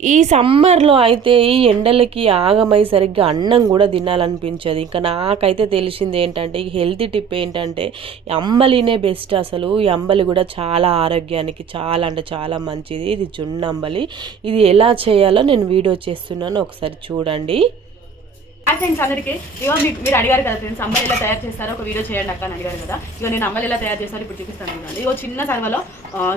ఈ సమ్మర్లో అయితే ఈ ఎండలకి ఆగమై సరిగ్గా అన్నం కూడా తినాలనిపించదు. ఇంకా నాకైతే తెలిసింది ఏంటంటే ఈ హెల్తీ టిప్ ఏంటంటే అంబలినే బెస్ట్ అసలు. ఈ అంబలి కూడా చాలా ఆరోగ్యానికి చాలా అంటే చాలా మంచిది. ఇది జున్ను అంబలి ఇది ఎలా చేయాలో నేను వీడియో చేస్తున్నాను. ఒకసారి చూడండి. హాయ్ ఫ్రెండ్స్ అందరికీ. ఇగో మీకు మీరు అడిగారు కదా ఫ్రెండ్స్ అమ్మలు ఎలా తయారు చేస్తారో ఒక వీడియో చేయండి అక్క అని అడిగారు కదా. ఇగో నేను అమ్మలు ఎలా తయారు చేస్తారో ఇప్పుడు చూపిస్తాను చూడండి. ఇగో చిన్న సర్వలో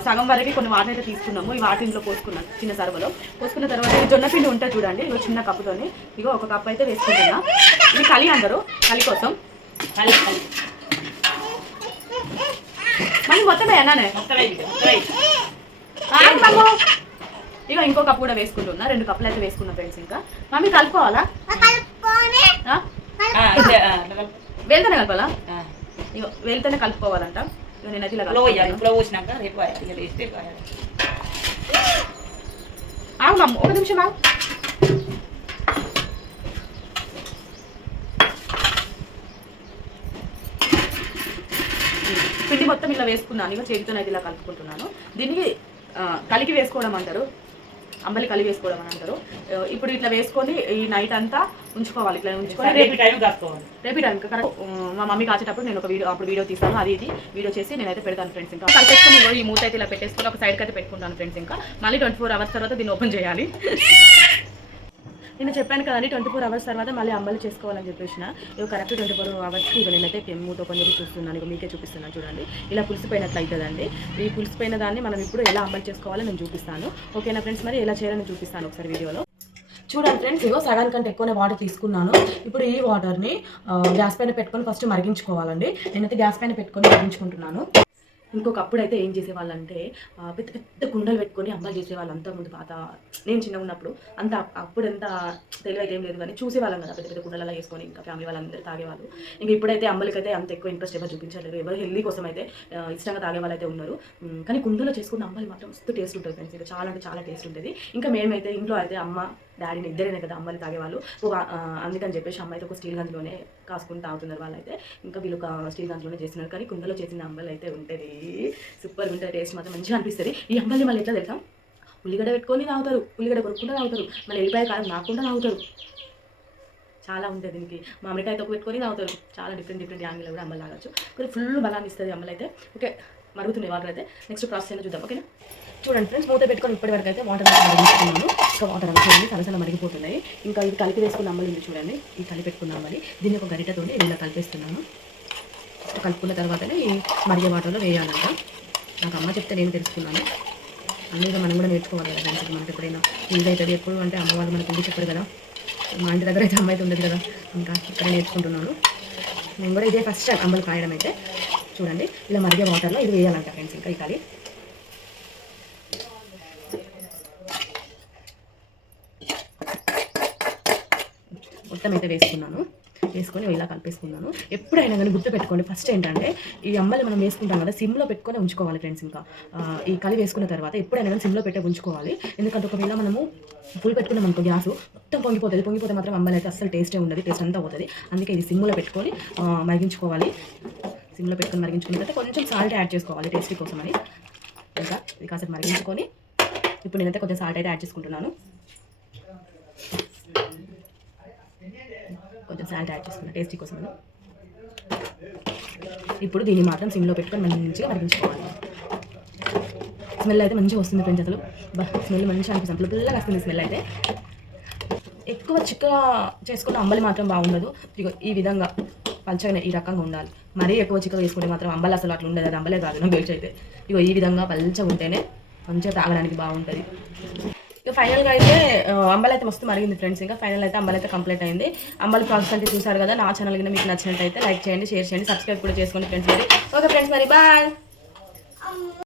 సగం వరకు కొన్ని వాటర్ అయితే తీసుకున్నాము. ఈ వాటర్ ఇందులో పోసుకున్నాను చిన్న సర్వలో. పోసుకున్న తర్వాత ఈ జొన్న పిండి ఉంటుంది చూడండి ఇగో చిన్న కప్పుతోని. ఇగో ఒక కప్ అయితే వేసుకుంటున్నా. ఇది కలి అందరు కలి కోసం. కలి కలి. మళ్ళీ మొత్తం మమ్ము. ఇగో ఇంకో కప్ కూడా వేసుకుంటున్నా. రెండు కప్పులు అయితే వేసుకున్నా ఫ్రెండ్స్ ఇంకా. మమ్మీ కలుపుకోవాలా? ఆ? వేలుతోనే కలపాలా? ఇగో వేలుతోనే కలుపుకోవాలంట. ఇగో ఇప్పుడు పోసినాక రేపు ఒక నిమిషం ఆగు. పిండి మొత్తం ఇలా వేసుకున్నాను. ఇక చేతితో అయితే ఇలా కలుపుకుంటున్నాను. దీనికి కలికి వేసుకోవడం అంటారు. అంబలి కలిగి వేసుకోవడం అని అంటారు. ఇప్పుడు ఇట్లా వేసుకొని ఈ నైట్ అంతా ఉంచుకోవాలి ఇట్లా ఉంచుకొని రేపు టైం రేపు టైం కరెక్ట్ మా మమ్మీ కాచేటప్పుడు నేను ఒక వీడియో అప్పుడు వీడియో తీస్తాను అది ఇది. వీడియో చేసి నేనైతే పెడతాను ఫ్రెండ్స్ ఇంకా. కలిపేసుకొని ఈ మూత అయితే ఇలా పెట్టేసుకొని ఒక సైడ్కి అయితే పెట్టుకుంటాను ఫ్రెండ్స్ ఇంకా. మళ్ళీ ట్వంటీ ఫోర్ అవర్స్ తర్వాత దీన్ని ఓపెన్ చేయాలి. నేను చెప్పాను కదండి ట్వంటీ ఫోర్ అవర్స్ తర్వాత మళ్ళీ అమ్మలు చేసుకోవాలని చెప్పేసిన. ఇక కరెక్ట్ ట్వంటీ ఫోర్ అవర్స్కి ఇక నేనైతే మూతో కొంచెం చూస్తున్నాను. ఇక మీకే చూపిస్తున్నాను చూడండి. ఇలా పులిసిపోయినట్లు అవుతుందండి ఈ పులిసిపోయిన దాన్ని మనం ఇప్పుడు ఎలా అమలు చేసుకోవాలో నేను చూపిస్తాను. ఓకేనా ఫ్రెండ్స్ మరి ఎలా చేయాలని చూపిస్తాను ఒకసారి వీడియోలో. చూడండి ఫ్రెండ్స్ ఇగో సగానికంటే ఎక్కువనే వాటర్ తీసుకున్నాను. ఇప్పుడు ఈ వాటర్ని గ్యాస్ పైన పెట్టుకొని ఫస్ట్ మరిగించుకోవాలండి. నేనైతే గ్యాస్ పైన పెట్టుకొని మరిగించుకుంటున్నాను. ఇంకొకప్పుడు అయితే ఏం చేసేవాళ్ళంటే పెద్ద పెద్ద కుండలు పెట్టుకొని అమ్మాయిలు చేసేవాళ్ళు అంతా ముందు పాత నేను చిన్నగా ఉన్నప్పుడు అంత అప్పుడు ఎంత తెలివైతే ఏం లేదు కానీ చూసేవాళ్ళం కదా పెద్ద పెద్ద కుండలలో వేసుకొని ఇంకా ఫ్యామిలీ వాళ్ళందరూ తాగేవాళ్ళు. ఇంకా ఇప్పుడైతే అమ్మలకైతే అంత ఎక్కువ ఇంట్రెస్ట్ ఎవరు చూపించలేరు ఎవరు హెల్దీ కోసం అయితే ఇష్టంగా తాగే వాళ్ళు అయితే ఉన్నారు కానీ కుండలో చేసుకున్న అమ్మాయి మాత్రం మస్తు టేస్ట్ ఉంటుంది ఫ్రెండ్స్ ఇంకా చాలా అంటే చాలా టేస్ట్ ఉంటుంది. ఇంకా మేమైతే ఇంట్లో అయితే అమ్మ డాడీని ఇద్దరేనే కదా అమ్మాయిలు తాగేవాళ్ళు. ఒక అందుకని చెప్పేసి అమ్మ అయితే ఒక స్టీల్ గంజలోనే కాసుకుని తాగుతున్నారు వాళ్ళైతే. ఇంకా వీళ్ళు ఒక స్టీల్ గంజలోనే చేస్తున్నారు. కానీ కుండలో చేసిన అంబలి అయితే ఉంటుంది సూపర్ ఉంటుంది టేస్ట్ మాత్రం మంచిగా అనిపిస్తుంది. ఈ అంబలి మళ్ళీ ఎట్లా తెలుసా? ఉల్లిగడ్డ పెట్టుకొని తాగుతారు. ఉల్లిగడ్డ కొనుక్కుంటూ తాగుతారు. మళ్ళీ ఎల్లిపాయ కారం నాకుండా తాగుతారు. చాలా ఉంటుంది దీనికి. మామిడికాయ తొక్క పెట్టుకొని తాగుతారు. చాలా డిఫరెంట్ డిఫరెంట్ యాంగిల్ కూడా అమ్మలు తాగొచ్చు. కానీ ఫుల్ బలాన్ని ఇస్తుంది అమ్మలు అయితే ఓకే మరుగుతుంది వాటర్ అయితే నెక్స్ట్ ప్రాసెస్ అయినా చూద్దాం ఓకేనా చూడండి ఫ్రెండ్స్ మూత పెట్టుకొని ఇప్పటి వరకు అయితే వాటర్ మరిగిస్తున్నాను ఇంకా వాటర్ అలా చూడండి సలసల మరిగిపోతున్నాయి. ఇంకా ఇది కలిపి వేసుకున్న అమ్మలు ఇది చూడండి. ఈ కలిపి పెట్టుకున్న అమ్మలి దీన్ని ఒక గరిటతో ఇలా కలిపేస్తున్నాను. కలుపుకున్న తర్వాతనే ఈ మరిగే వాటర్లో వేయాలంట. నాకు అమ్మ చెప్తే నేను తెలుసుకున్నాను. అన్నీ మనం కూడా నేర్చుకోవాలి కదా దానికి మనకి ఎప్పుడైనా యూజ్ అవుతుంది ఎప్పుడు అంటే అమ్మవాళ్ళు మనకు మనకి చెప్పారు కదా. మా ఇంటి దగ్గర అయితే అమ్మ అయితే ఉండదు కదా. ఇంకా ఇక్కడ నేర్చుకుంటున్నాను. నేను కూడా ఇదే ఫస్ట్ టైం అమ్మలు కాయడం అయితే. చూడండి. ఇలా మరిగే వాటర్లో ఇది వేయాలంట ఫ్రెండ్స్ ఇంకా ఈ కలి మొత్తం అయితే వేసుకున్నాను. వేసుకొని ఇలా కలిపేసుకున్నాను. ఎప్పుడైనా కానీ గుర్తుపెట్టుకోండి ఫస్ట్ ఏంటంటే ఈ అమ్మలు మనం వేసుకుంటాం కదా సిమ్లో పెట్టుకొని ఉంచుకోవాలి ఫ్రెండ్స్ ఇంకా. ఈ కలి వేసుకున్న తర్వాత ఎప్పుడైనా కానీ సిమ్లో పెట్టే ఉంచుకోవాలి. ఎందుకంటే ఒకవేళ మనము ఫుల్ పెట్టుకున్నాం అనుకో గ్యాస్ మొత్తం పొంగిపోతుంది. పొంగిపోతే మాత్రం అమ్మలు అయితే అస్సలు టేస్టే ఉండదు టేస్ట్ అంతా పోతుంది. అందుకే ఇది సిమ్లో పెట్టుకొని మరిగించుకోవాలి. సిమ్లో పెట్టుకుని మరిగించుకున్న తర్వాత కొంచెం సాల్ట్ యాడ్ చేసుకోవాలి టేస్టీ కోసం అని. ఇంకా ఇది కాసేపు మరిగించుకొని ఇప్పుడు నేనైతే కొంచెం సాల్ట్ అయితే యాడ్ చేసుకుంటున్నాను. కొంచెం సాల్ట్ యాడ్ చేసుకున్నా టేస్టీ కోసం అని. ఇప్పుడు దీన్ని మాత్రం సిమ్లో పెట్టుకొని మంచిగా మరిగించుకోవాలి. స్మెల్ అయితే మంచిగా వస్తుంది ఫ్రెండ్స్ అసలు. స్మెల్ మంచిగా అనిపిస్తుంది. పిల్లగా వస్తుంది స్మెల్ అయితే. ఎక్కువ చిక్కగా చేసుకున్న అంబలి మాత్రం బాగుండదు. ఈ విధంగా పల్చగా ఈ రకంగా ఉండాలి. మరీ ఎక్కువ చిక్కగా వేసుకుంటే మాత్రం అంబలి అసలు అట్లా ఉండదు అది అంబలే కాదు నా బెల్చ్ అయితే. ఇగో ఈ విధంగా పల్చగా ఉంటేనే మంచిగా తాగడానికి బాగుంటుంది. ఇక ఫైనల్గా అయితే ఆ, అంబలి అయితే మస్తు మరిగింది ఫ్రెండ్స్ ఇంకా ఫైనల్ అయితే అంబలి అయితే కంప్లీట్ అయింది. అంబలి ప్రాసెస్ అంటే చూసారు కదా నా ఛానల్ కింద మీకు నచ్చినట్టు అయితే లైక్ చేయండి షేర్ చేయండి సబ్స్క్రైబ్ కూడా చేసుకోండి ఫ్రెండ్స్ మరి. ఓకే ఫ్రెండ్స్ మరి బాయ్